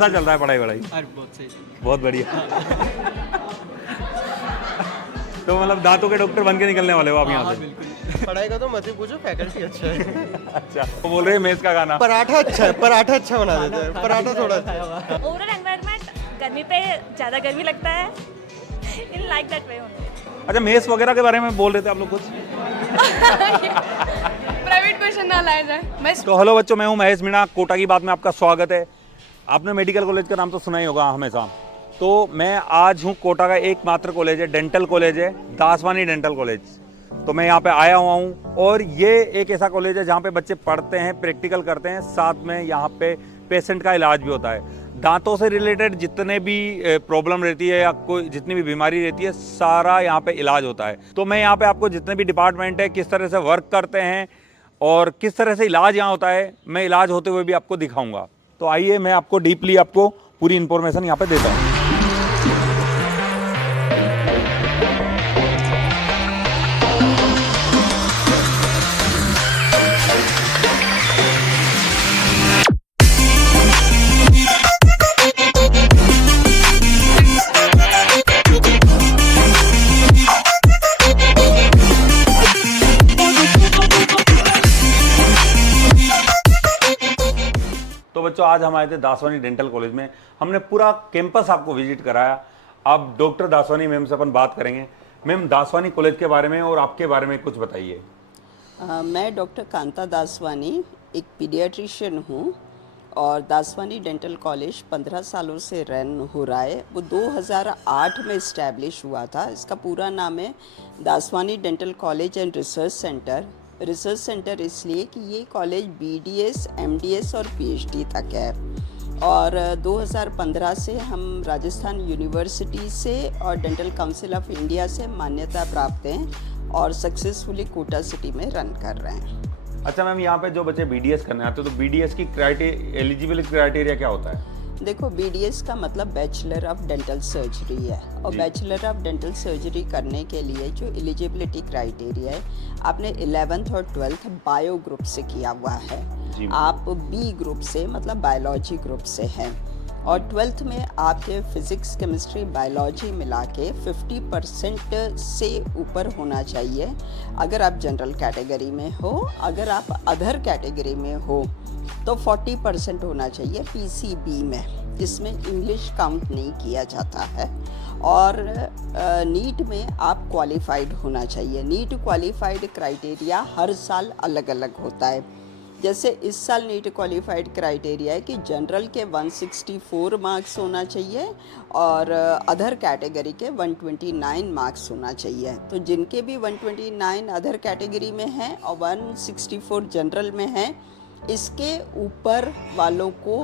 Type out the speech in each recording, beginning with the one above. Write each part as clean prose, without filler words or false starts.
कैसा चल रहा है पढ़ाई वढ़ाई? अरे बहुत सही। बहुत बढ़िया। तो मतलब दांतों के डॉक्टर बन के निकलने वाले हो आप यहाँ से? बिल्कुल। पढ़ाई का तो मत ही पूछो, फैकल्टी अच्छा है। अच्छा, वो बोल रहे हैं मेस का गाना। पराठा अच्छा है, पराठा अच्छा बना देता है, पराठा थोड़ा अच्छा। ओवरऑल एनवायरनमेंट गर्मी पे ज़्यादा गर्मी लगता है in like that way only. अच्छा, मेस वगैरह के बारे में बोल रहे थे आप लोग कुछ? प्राइवेट क्वेश्चन ना लाया जाए। मैं तो हेलो बच्चों, मैं हूँ महेश मीणा। कोटा की बात में आपका स्वागत है। आपने मेडिकल कॉलेज का नाम तो सुना ही होगा हमेशा। तो मैं आज हूँ कोटा का एकमात्र कॉलेज है, डेंटल कॉलेज है, दासवानी डेंटल कॉलेज। तो मैं यहाँ पे आया हुआ हूँ और ये एक ऐसा कॉलेज है जहाँ पे बच्चे पढ़ते हैं, प्रैक्टिकल करते हैं, साथ में यहाँ पे पेशेंट का इलाज भी होता है। दांतों से रिलेटेड जितने भी प्रॉब्लम रहती है या कोई जितनी भी बीमारी रहती है, सारा यहाँ पे इलाज होता है। तो मैं यहाँ पे आपको जितने भी डिपार्टमेंट है, किस तरह से वर्क करते हैं और किस तरह से इलाज यहाँ होता है, मैं इलाज होते हुए भी आपको दिखाऊंगा। तो आइए मैं आपको डीपली आपको पूरी इन्फॉर्मेशन यहाँ पे देता हूँ। तो बच्चों, आज हम आए थे दासवानी डेंटल कॉलेज में। हमने पूरा कैंपस आपको विजिट कराया। अब डॉक्टर दासवानी मैम से अपन बात करेंगे। मैम, दासवानी कॉलेज के बारे में और आपके बारे में कुछ बताइए। मैं डॉक्टर कांता दासवानी एक पीडियाट्रिशियन हूँ और दासवानी डेंटल कॉलेज 15 सालों से रन हो रहा है। वो 2008 में इस्टेब्लिश हुआ था। इसका पूरा नाम है Daswani dental college and research centre. Research centre इसलिए कि ये कॉलेज BDS, MDS और PhD तक है। और 2015 से हम राजस्थान यूनिवर्सिटी से और डेंटल काउंसिल ऑफ इंडिया से मान्यता प्राप्त हैं और सक्सेसफुली कोटा सिटी में रन कर रहे हैं। अच्छा मैम, यहाँ पे जो बच्चे BDS करने आते हैं तो BDS की एलिजिबिलिटी क्राइटेरिया क्या होता है? देखो, BDS का मतलब बैचलर ऑफ डेंटल सर्जरी है और बैचलर ऑफ डेंटल सर्जरी करने के लिए जो एलिजिबिलिटी क्राइटेरिया है, आपने 11th और 12th बायो ग्रुप से किया हुआ है, आप B ग्रुप से मतलब बायोलॉजी ग्रुप से हैं और 12th में आपके फिजिक्स, केमिस्ट्री, बायोलॉजी मिला के 50% से ऊपर होना चाहिए। अगर आप जनरल कैटेगरी में हो, अगर आप अदर कैटेगरी में हो तो 40% होना चाहिए PCB में, जिसमें इंग्लिश काउंट नहीं किया जाता है। और नीट में आप क्वालिफाइड होना चाहिए। नीट क्वालिफाइड क्राइटेरिया हर साल अलग अलग होता है। जैसे इस साल नीट क्वालिफाइड क्राइटेरिया है कि जनरल के 164 मार्क्स होना चाहिए और अदर कैटेगरी के 129 मार्क्स होना चाहिए। तो जिनके भी 129 अदर कैटेगरी में हैं और 164 जनरल में हैं, इसके ऊपर वालों को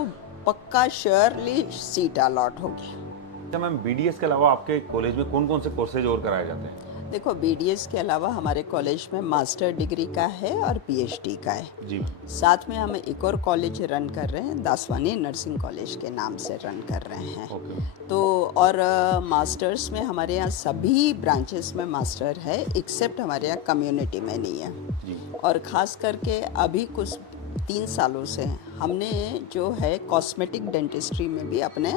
पक्का श्योरली सीट अलॉट होगी। अच्छा मैम, BDS के अलावा आपके कॉलेज में कौन कौन से कोर्सेज और कराए जाते हैं? देखो, BDS के अलावा हमारे कॉलेज में मास्टर डिग्री का है और PhD का है। जी। साथ में हम एक और कॉलेज रन कर रहे हैं, दासवानी नर्सिंग कॉलेज के नाम से रन कर रहे हैं। तो और मास्टर्स में हमारे यहाँ सभी ब्रांचेस में मास्टर है, एक्सेप्ट हमारे यहाँ कम्युनिटी में नहीं है। जी। और ख़ास करके अभी कुछ 3 सालों से हमने जो है कॉस्मेटिक डेंटिस्ट्री में भी अपने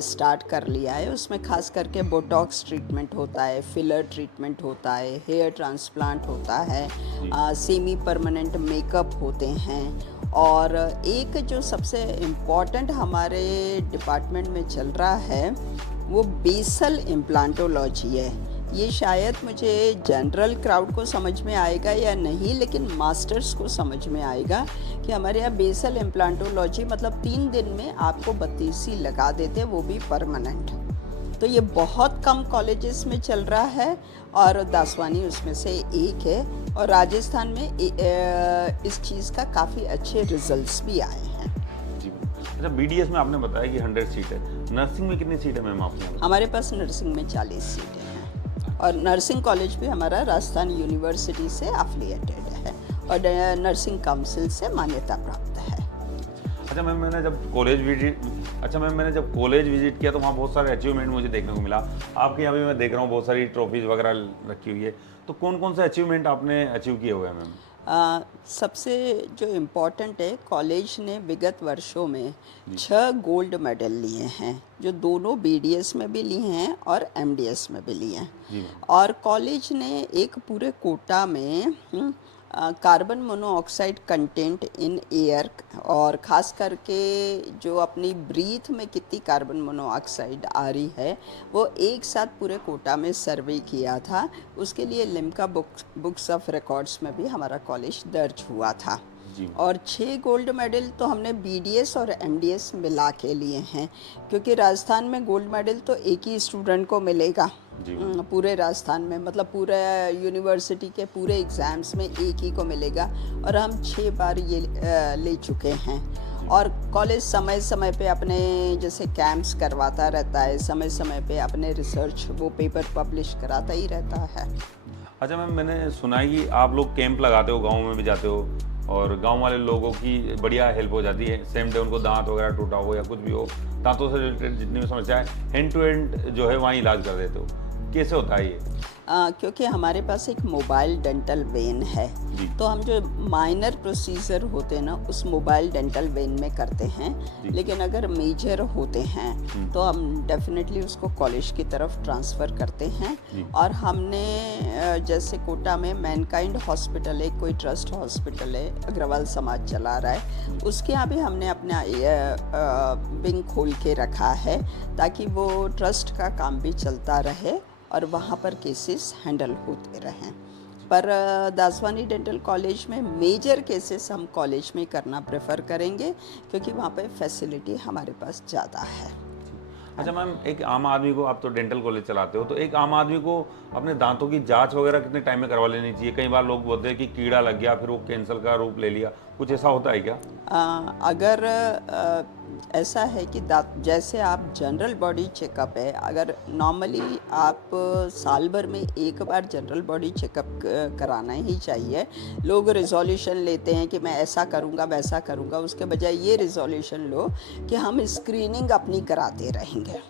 स्टार्ट कर लिया है। उसमें खास करके बोटॉक्स ट्रीटमेंट होता है, फिलर ट्रीटमेंट होता है, हेयर ट्रांसप्लांट होता है, सेमी परमानेंट मेकअप होते हैं। और एक जो सबसे इम्पॉर्टेंट हमारे डिपार्टमेंट में चल रहा है वो बेसल इम्प्लांटोलॉजी है। ये शायद मुझे जनरल क्राउड को समझ में आएगा या नहीं, लेकिन मास्टर्स को समझ में आएगा कि हमारे यहाँ बेसल इम्प्लांटोलॉजी मतलब 3 दिन में आपको 32 लगा देते, वो भी परमानेंट। तो ये बहुत कम कॉलेजेस में चल रहा है और दासवानी उसमें से एक है। और राजस्थान में इस चीज़ का काफ़ी अच्छे रिजल्ट्स भी आए हैं। जी। अच्छा, BDS में आपने बताया कि 100 सीट है। नर्सिंग में कितनी सीट है मैम आपके यहाँ? हमारे पास नर्सिंग में 40 सीटें हैं और नर्सिंग कॉलेज भी हमारा राजस्थान यूनिवर्सिटी से एफिलिएटेड है और नर्सिंग काउंसिल से मान्यता प्राप्त है। अच्छा मैम, मैंने जब कॉलेज विजिट किया तो वहाँ बहुत सारे अचीवमेंट मुझे देखने को मिला। आपके यहाँ भी मैं देख रहा हूँ बहुत सारी ट्रॉफीज वगैरह रखी हुई है। तो कौन कौन से अचीवमेंट आपने अचीव किए हुए हैं मैम? सबसे जो इम्पोर्टेंट है, कॉलेज ने विगत वर्षों में 6 गोल्ड मेडल लिए हैं, जो दोनों बीडीएस में भी लिए हैं और एमडीएस में भी लिए हैं। और कॉलेज ने एक पूरे कोटा में carbon monoxide content in air, और ख़ास करके जो अपनी ब्रीथ में कितनी कार्बन मोनोऑक्साइड आ रही है, वो एक साथ पूरे कोटा में सर्वे किया था। उसके लिए लिम्का बुक्स ऑफ रिकॉर्ड्स में भी हमारा कॉलेज दर्ज हुआ था। और 6 गोल्ड मेडल तो हमने बीडीएस और एमडीएस मिला के लिए हैं, क्योंकि राजस्थान में गोल्ड मेडल तो एक ही स्टूडेंट को मिलेगा पूरे राजस्थान में, मतलब पूरे यूनिवर्सिटी के पूरे एग्ज़ाम्स में एक ही को मिलेगा, और हम 6 बार ये ले चुके हैं। और कॉलेज समय समय पे अपने जैसे कैंप्स करवाता रहता है, समय समय पे अपने रिसर्च वो पेपर पब्लिश कराता ही रहता है। अच्छा मैम, मैंने सुना है कि आप लोग कैंप लगाते हो, गाँव में भी जाते हो, और गांव वाले लोगों की बढ़िया हेल्प हो जाती है। सेम डे उनको दांत वगैरह टूटा हो या कुछ भी हो, दांतों से रिलेटेड जितनी भी समस्या है, हैंड टू हैंड जो है वहाँ इलाज कर देते हो। कैसे होता है ये? क्योंकि हमारे पास एक मोबाइल डेंटल वेन है, तो हम जो माइनर प्रोसीजर होते हैं ना, उस मोबाइल डेंटल वेन में करते हैं। लेकिन अगर मेजर होते हैं तो हम डेफिनेटली उसको कॉलेज की तरफ ट्रांसफ़र करते हैं। और हमने जैसे कोटा में मैनकाइंड हॉस्पिटल है, कोई ट्रस्ट हॉस्पिटल है, अग्रवाल समाज चला रहा है, उसके यहाँ भी हमने अपना विंग खोल के रखा है, ताकि वो ट्रस्ट का काम भी चलता रहे और वहाँ पर केसेस हैंडल होते रहें। पर दासवानी डेंटल कॉलेज में मेजर केसेस हम कॉलेज में करना प्रेफर करेंगे, क्योंकि वहाँ पे फैसिलिटी हमारे पास ज़्यादा है। अच्छा मैम, एक आम आदमी को, आप तो डेंटल कॉलेज चलाते हो, तो एक आम आदमी को अपने दांतों की जांच वगैरह कितने टाइम में करवा लेनी चाहिए? कई बार लोग बोलते हैं कि कीड़ा लग गया, फिर वो कैंसर का रूप ले लिया, कुछ ऐसा होता है क्या? अगर ऐसा है कि दांत, जैसे आप जनरल बॉडी चेकअप है, अगर नॉर्मली आप साल भर में एक बार जनरल बॉडी चेकअप कराना ही चाहिए। लोग रिजोल्यूशन लेते हैं कि मैं ऐसा करूँगा वैसा करूँगा, उसके बजाय ये रिजोल्यूशन लो कि हम स्क्रीनिंग अपनी कराते रहेंगे,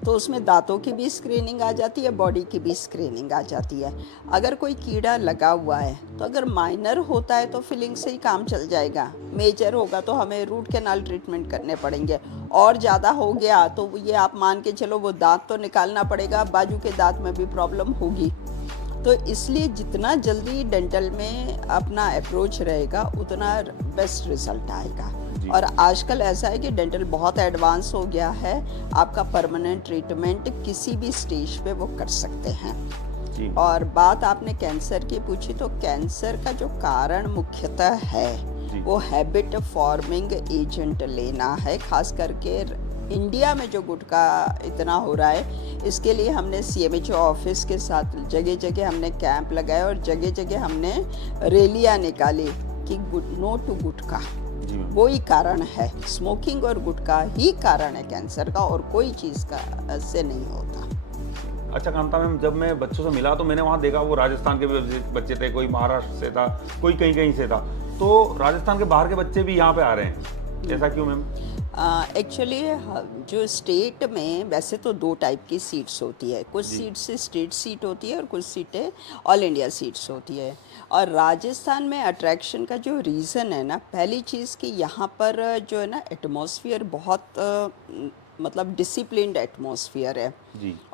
तो उसमें दांतों की भी स्क्रीनिंग आ जाती है, बॉडी की भी स्क्रीनिंग आ जाती है। अगर कोई कीड़ा लगा हुआ है तो अगर माइनर होता है तो फिलिंग से ही काम चल जाएगा, मेजर होगा तो हमें रूट कैनाल ट्रीटमेंट करने पड़ेंगे, और ज़्यादा हो गया तो ये आप मान के चलो वो दांत तो निकालना पड़ेगा, बाजू के दांत में भी प्रॉब्लम होगी। तो इसलिए जितना जल्दी डेंटल में अपना अप्रोच रहेगा उतना बेस्ट रिजल्ट आएगा। और आजकल ऐसा है कि डेंटल बहुत एडवांस हो गया है, आपका परमानेंट ट्रीटमेंट किसी भी स्टेज पे वो कर सकते हैं। और बात आपने कैंसर की पूछी, तो कैंसर का जो कारण मुख्यतः है वो हैबिट फॉर्मिंग एजेंट लेना है। खास करके इंडिया में जो गुटखा इतना हो रहा है, इसके लिए हमने CMHO ऑफिस के साथ जगह जगह हमने कैंप लगाए और जगह जगह हमने रैलियाँ निकाली कि नो टू गुटखा। वो ही कारण है, स्मोकिंग और गुटखा ही कारण है कैंसर का, और कोई चीज़ का से नहीं होता। अच्छा कांता मैम, जब मैं बच्चों से मिला तो मैंने वहाँ देखा वो राजस्थान के भी बच्चे थे, कोई महाराष्ट्र से था, कोई कहीं कहीं से था, तो राजस्थान के बाहर के बच्चे भी यहाँ पे आ रहे हैं, ऐसा क्यों मैम? एक्चुअली जो स्टेट में वैसे तो 2 टाइप की सीट्स होती है, कुछ सीट्स स्टेट सीट होती है और कुछ सीटें ऑल इंडिया सीट्स होती है। और राजस्थान में अट्रैक्शन का जो रीज़न है ना, पहली चीज़ कि यहाँ पर जो है ना एटमॉस्फेयर बहुत मतलब डिसिप्लिन्ड एटमॉस्फेयर है।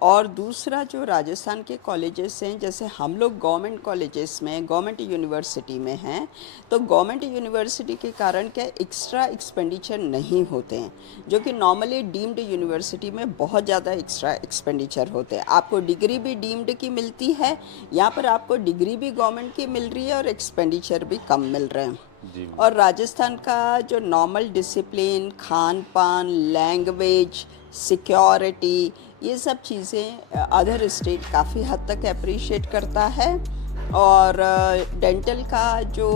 और दूसरा जो राजस्थान के कॉलेजेस हैं, जैसे हम लोग गवर्नमेंट कॉलेजेस में, गवर्नमेंट यूनिवर्सिटी में हैं, तो गवर्नमेंट यूनिवर्सिटी के कारण क्या एक्स्ट्रा एक्सपेंडिचर नहीं होते हैं, जो कि नॉर्मली डीम्ड यूनिवर्सिटी में बहुत ज़्यादा एक्स्ट्रा एक्सपेंडिचर होते हैं। आपको डिग्री भी डीम्ड की मिलती है, यहाँ पर आपको डिग्री भी गवर्नमेंट की मिल रही है और एक्सपेंडिचर भी कम मिल रहे हैं। और राजस्थान का जो नॉर्मल डिसिप्लिन, खान पान, लैंग्वेज, सिक्योरिटी, ये सब चीज़ें अदर स्टेट काफ़ी हद तक अप्रिशिएट करता है। और डेंटल का जो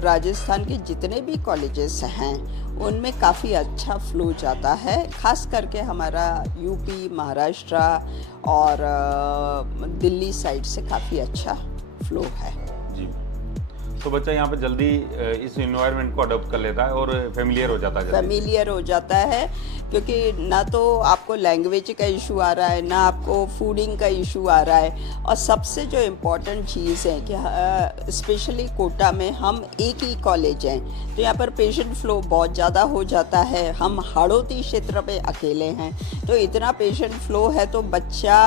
राजस्थान के जितने भी कॉलेजेस हैं उनमें काफ़ी अच्छा फ्लो जाता है, खास करके हमारा यूपी, महाराष्ट्र और दिल्ली साइड से काफ़ी अच्छा फ्लो है। जी, तो बच्चा यहाँ पे जल्दी इस इन्वायरमेंट को अडॉप्ट कर लेता है और फेमिलियर हो जाता है जल्दी। फेमिलियर हो जाता है, क्योंकि ना तो आपको लैंग्वेज का इशू आ रहा है, ना आपको फूडिंग का इशू आ रहा है। और सबसे जो इम्पोर्टेंट चीज़ है कि स्पेशली कोटा में हम एक ही कॉलेज हैं, तो यहाँ पर पेशेंट फ्लो बहुत ज़्यादा हो जाता है। हम हाड़ौती क्षेत्र पे अकेले हैं, तो इतना पेशेंट फ्लो है तो बच्चा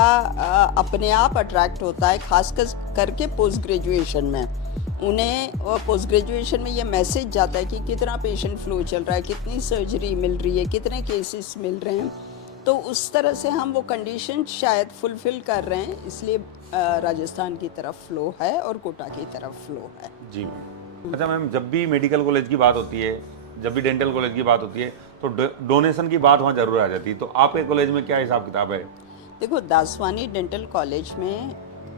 अपने आप अट्रैक्ट होता है, खास करके पोस्ट ग्रेजुएशन में। उन्हें पोस्ट ग्रेजुएशन में ये मैसेज जाता है कि कितना पेशेंट फ्लो चल रहा है, कितनी सर्जरी मिल रही है, कितने केसेस मिल रहे हैं। तो उस तरह से हम वो कंडीशन शायद फुलफ़िल कर रहे हैं, इसलिए राजस्थान की तरफ फ्लो है और कोटा की तरफ फ्लो है। जी। अच्छा मैम, जब भी मेडिकल कॉलेज की बात होती है, जब भी डेंटल कॉलेज की बात होती है, तो डोनेशन की बात वहाँ जरूर आ जाती है। तो आपके कॉलेज में क्या हिसाब किताब है? देखो, दासवानी डेंटल कॉलेज में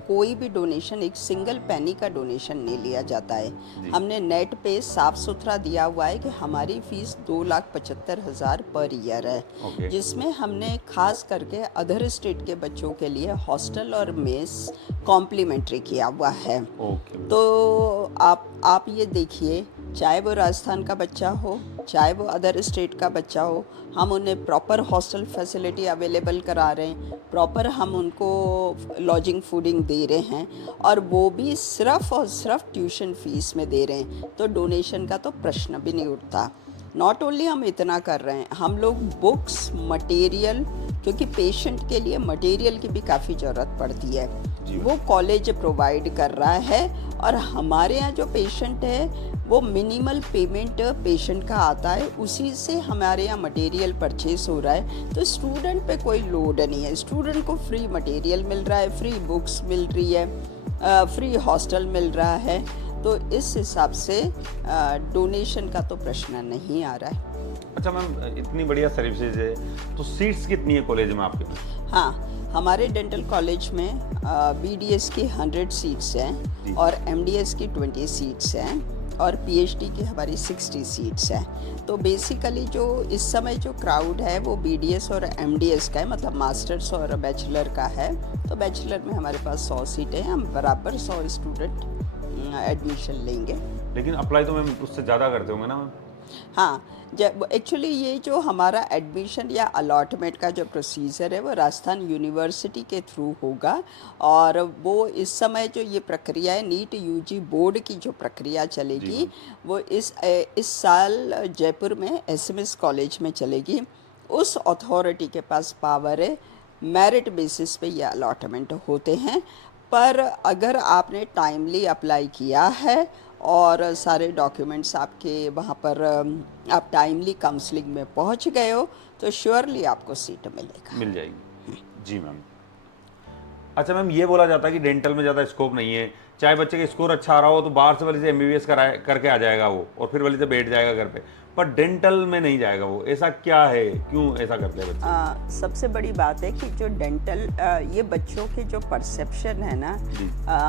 कोई भी डोनेशन, एक सिंगल पेनी का डोनेशन नहीं लिया जाता है। हमने नेट पे साफ सुथरा दिया हुआ है कि हमारी फीस 2,75,000 पर ईयर है, जिसमें हमने खास करके अदर स्टेट के बच्चों के लिए हॉस्टल और मेस कॉम्प्लीमेंट्री किया हुआ है। तो आप ये देखिए, चाहे वो राजस्थान का बच्चा हो, चाहे वो अदर स्टेट का बच्चा हो, हम उन्हें प्रॉपर हॉस्टल फैसिलिटी अवेलेबल करा रहे हैं, प्रॉपर हम उनको लॉजिंग फूडिंग दे रहे हैं, और वो भी सिर्फ और सिर्फ ट्यूशन फीस में दे रहे हैं। तो डोनेशन का तो प्रश्न भी नहीं उठता। नॉट ओनली हम इतना कर रहे हैं, हम लोग बुक्स, मटेरियल, क्योंकि पेशेंट के लिए मटेरियल की भी काफ़ी ज़रूरत पड़ती है, वो कॉलेज प्रोवाइड कर रहा है। और हमारे यहाँ जो पेशेंट है वो मिनिमल पेमेंट पेशेंट का आता है, उसी से हमारे यहाँ मटेरियल परचेस हो रहा है। तो स्टूडेंट पे कोई लोड नहीं है, स्टूडेंट को फ्री मटेरियल मिल रहा है, फ्री बुक्स मिल रही है, फ्री हॉस्टल मिल रहा है। तो इस हिसाब से डोनेशन का तो प्रश्न नहीं आ रहा है। अच्छा मैम, इतनी बढ़िया सर्विसेज है, तो सीट्स कितनी है कॉलेज में आपके पास? हाँ, हमारे डेंटल कॉलेज में BDS की 100 सीट्स हैं और MDS की 20 सीट्स हैं और PhD की हमारी 60 सीट्स हैं। तो बेसिकली जो इस समय जो क्राउड है वो BDS और MDS का है, मतलब मास्टर्स और बैचलर का है। तो बैचलर में हमारे पास 100 सीटें हैं, हम बराबर 100 स्टूडेंट एडमिशन लेंगे। लेकिन अप्लाई तो मैम उससे ज़्यादा करते होंगे ना मैम? हाँ, जब एक्चुअली ये जो हमारा एडमिशन या अलॉटमेंट का जो प्रोसीजर है वो राजस्थान यूनिवर्सिटी के थ्रू होगा। और वो इस समय जो ये प्रक्रिया है, नीट UG बोर्ड की जो प्रक्रिया चलेगी, वो इस साल जयपुर में SMS कॉलेज में चलेगी। उस अथॉरिटी के पास पावर है, मेरिट बेसिस पे ये अलॉटमेंट होते हैं। पर अगर आपने टाइमली अप्लाई किया है और सारे डॉक्यूमेंट्स आपके वहाँ पर आप टाइमली काउंसलिंग में पहुँच गए हो, तो श्योरली आपको सीट मिल जाएगी। जी मैम। अच्छा मैम, ये बोला जाता है कि डेंटल में ज़्यादा स्कोप नहीं है, चाहे बच्चे का स्कोर अच्छा आ रहा हो तो बाहर से वाले से MBBS करके आ जाएगा वो, और फिर वाले से बैठ जाएगा घर पे, पर डेंटल में नहीं जाएगा वो। ऐसा क्या है, क्यों ऐसा करते हैं बच्चे? सबसे बड़ी बात है कि जो डेंटल ये बच्चों के जो परसेप्शन है ना,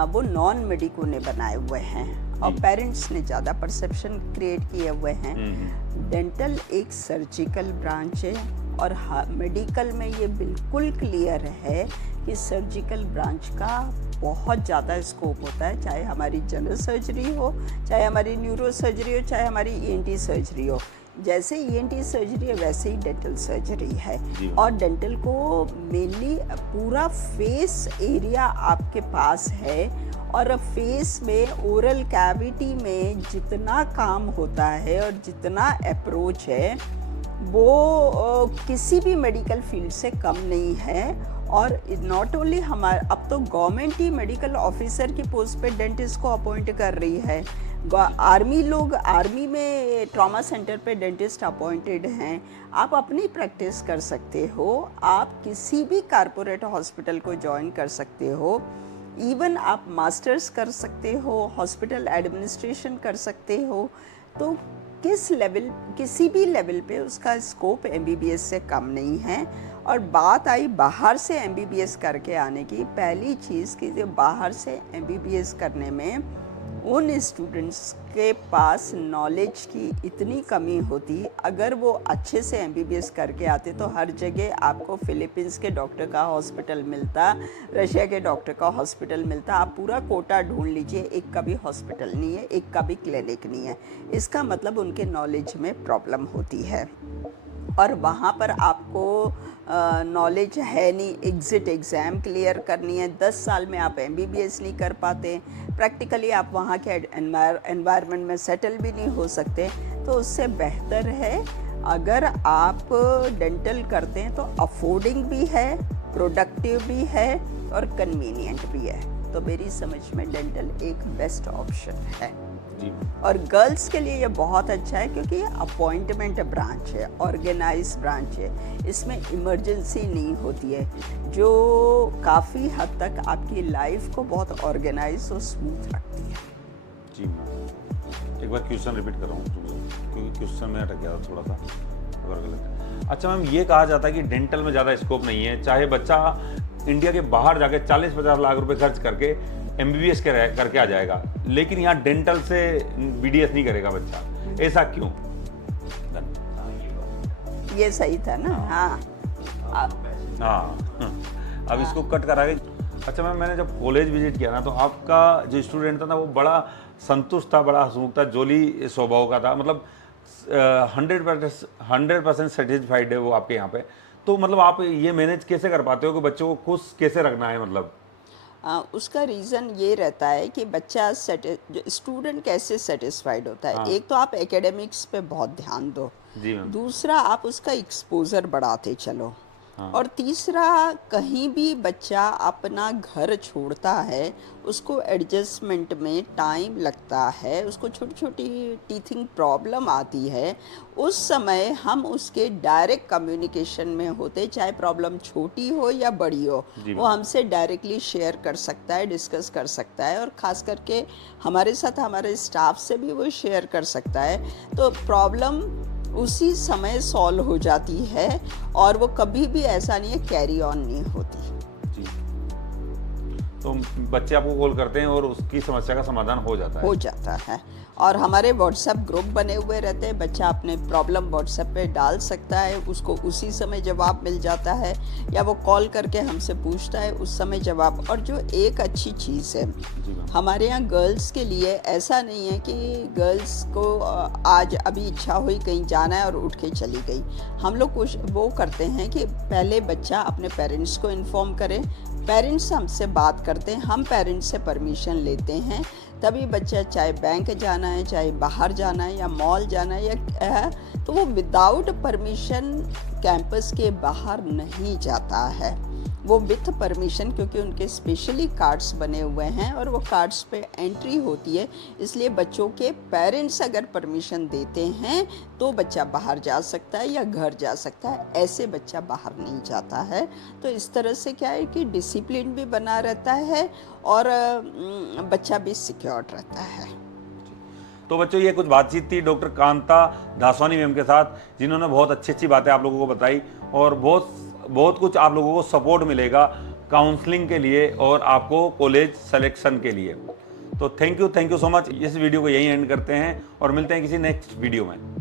वो नॉन मेडिको ने बनाए हुए हैं और पेरेंट्स ने ज़्यादा परसेप्शन क्रिएट किए हुए हैं। डेंटल एक सर्जिकल ब्रांच है और मेडिकल में ये बिल्कुल क्लियर है कि सर्जिकल ब्रांच का बहुत ज़्यादा स्कोप होता है, चाहे हमारी जनरल सर्जरी हो, चाहे हमारी न्यूरो सर्जरी हो, चाहे हमारी ENT सर्जरी हो। जैसे ENT सर्जरी है वैसे ही डेंटल सर्जरी है। और डेंटल को मेनली पूरा फेस एरिया आपके पास है, और फेस में ओरल कैविटी में जितना काम होता है और जितना अप्रोच है वो किसी भी मेडिकल फील्ड से कम नहीं है। और नॉट ओनली हमारे, अब तो गवर्नमेंट ही मेडिकल ऑफिसर की पोस्ट पे डेंटिस्ट को अपॉइंट कर रही है। आर्मी में ट्रॉमा सेंटर पे डेंटिस्ट अपॉइंटेड हैं। आप अपनी प्रैक्टिस कर सकते हो, आप किसी भी कारपोरेट हॉस्पिटल को ज्वाइन कर सकते हो, इवन आप मास्टर्स कर सकते हो, हॉस्पिटल एडमिनिस्ट्रेशन कर सकते हो। तो किसी भी लेवल पे उसका स्कोप MBBS से कम नहीं है। और बात आई बाहर से MBBS करके आने की, पहली चीज़ कि बाहर से MBBS करने में उन स्टूडेंट्स के पास नॉलेज की इतनी कमी होती, अगर वो अच्छे से एमबीबीएस करके आते तो हर जगह आपको फिलीपींस के डॉक्टर का हॉस्पिटल मिलता, रशिया के डॉक्टर का हॉस्पिटल मिलता। आप पूरा कोटा ढूंढ लीजिए, एक का भी हॉस्पिटल नहीं है, एक का भी क्लिनिक नहीं है। इसका मतलब उनके नॉलेज में प्रॉब्लम होती है और वहाँ पर आपको नॉलेज है नहीं। एग्ज़िट एग्ज़ाम क्लियर करनी है, 10 साल में आप एमबीबीएस नहीं कर पाते, प्रैक्टिकली आप वहाँ के एनवायरनमेंट में सेटल भी नहीं हो सकते। तो उससे बेहतर है अगर आप डेंटल करते हैं तो अफोर्डिंग भी है, प्रोडक्टिव भी है और कन्वीनियंट भी है। तो मेरी समझ में डेंटल एक बेस्ट ऑप्शन है। जी और गर्ल्स के लिए ये बहुत अच्छा है क्योंकि ये अपॉइंटमेंट ब्रांच है, ऑर्गेनाइज ब्रांच है, इसमें इमरजेंसी नहीं होती है, जो काफ़ी हद तक आपकी लाइफ को बहुत ऑर्गेनाइज और स्मूथ रखती है। जी मैम, एक बार क्वेश्चन रिपीट कर रहा हूँ क्योंकि क्वेश्चन में अटक गया था थोड़ा सा, अगर गलत है। अच्छा मैम, ये कहा जाता है कि डेंटल में ज़्यादा स्कोप नहीं है, चाहे बच्चा इंडिया के बाहर जाके 40-50 लाख रुपए खर्च करके एमबीबीएस करके आ जाएगा, लेकिन यहाँ डेंटल से बीडीएस नहीं करेगा बच्चा, ऐसा क्यों? ये सही था ना? हाँ हाँ, अब इसको कट करा के। अच्छा मैम, मैंने जब कॉलेज विजिट किया ना तो आपका जो स्टूडेंट था ना वो बड़ा संतुष्ट था, बड़ा हंसमुख था, जोली स्वभाव का था, मतलब 100% सेटिस्फाइड है वो आपके यहाँ पे। तो मतलब आप ये मैनेज कैसे कर पाते हो कि बच्चों को खुश कैसे रखना है? मतलब उसका रीज़न ये रहता है कि बच्चा स्टूडेंट कैसे सेटिस्फाइड होता है। हाँ। एक तो आप एकेडमिक्स पे बहुत ध्यान दो, जी मैम। दूसरा आप उसका एक्सपोजर बढ़ाते चलो, हाँ। और तीसरा कहीं भी बच्चा अपना घर छोड़ता है उसको एडजस्टमेंट में टाइम लगता है, उसको छोटी छोटी टीथिंग प्रॉब्लम आती है, उस समय हम उसके डायरेक्ट कम्युनिकेशन में होते, चाहे प्रॉब्लम छोटी हो या बड़ी हो, जी वो हमसे डायरेक्टली शेयर कर सकता है, डिस्कस कर सकता है, और ख़ास करके हमारे साथ हमारे स्टाफ से भी वो शेयर कर सकता है। तो प्रॉब्लम उसी समय सॉल्व हो जाती है और वो कभी भी ऐसा नहीं है कैरी ऑन नहीं होती। जी, तो बच्चे आपको कॉल करते हैं और उसकी समस्या का समाधान हो जाता है? हो जाता है। और हमारे व्हाट्सएप ग्रुप बने हुए रहते हैं, बच्चा अपने प्रॉब्लम व्हाट्सएप पे डाल सकता है, उसको उसी समय जवाब मिल जाता है, या वो कॉल करके हमसे पूछता है उस समय जवाब। और जो एक अच्छी चीज़ है हमारे यहाँ गर्ल्स के लिए, ऐसा नहीं है कि गर्ल्स को आज अभी इच्छा हुई कहीं जाना है और उठ के चली गई। हम लोग कुछ वो करते हैं कि पहले बच्चा अपने पेरेंट्स को इन्फॉर्म करे, पेरेंट्स हमसे बात करते हैं, हम पेरेंट्स से परमिशन लेते हैं, तभी बच्चा चाहे बैंक जाना है, चाहे बाहर जाना है या मॉल जाना है या तो वो विदाउट परमिशन कैंपस के बाहर नहीं जाता है, वो विथ परमिशन, क्योंकि उनके स्पेशली कार्ड्स बने हुए हैं और वो कार्ड्स पे एंट्री होती है। इसलिए बच्चों के पेरेंट्स अगर परमिशन देते हैं तो बच्चा बाहर जा सकता है या घर जा सकता है, ऐसे बच्चा बाहर नहीं जाता है। तो इस तरह से क्या है कि डिसिप्लिन भी बना रहता है और बच्चा भी सिक्योर रहता है। तो बच्चों, ये कुछ बातचीत थी डॉक्टर कांता दासवानी मैम के साथ, जिन्होंने बहुत अच्छी अच्छी बातें आप लोगों को बताई और बहुत कुछ आप लोगों को सपोर्ट मिलेगा काउंसलिंग के लिए और आपको कॉलेज सिलेक्शन के लिए। तो थैंक यू सो मच। इस वीडियो को यहीं एंड करते हैं और मिलते हैं किसी नेक्स्ट वीडियो में।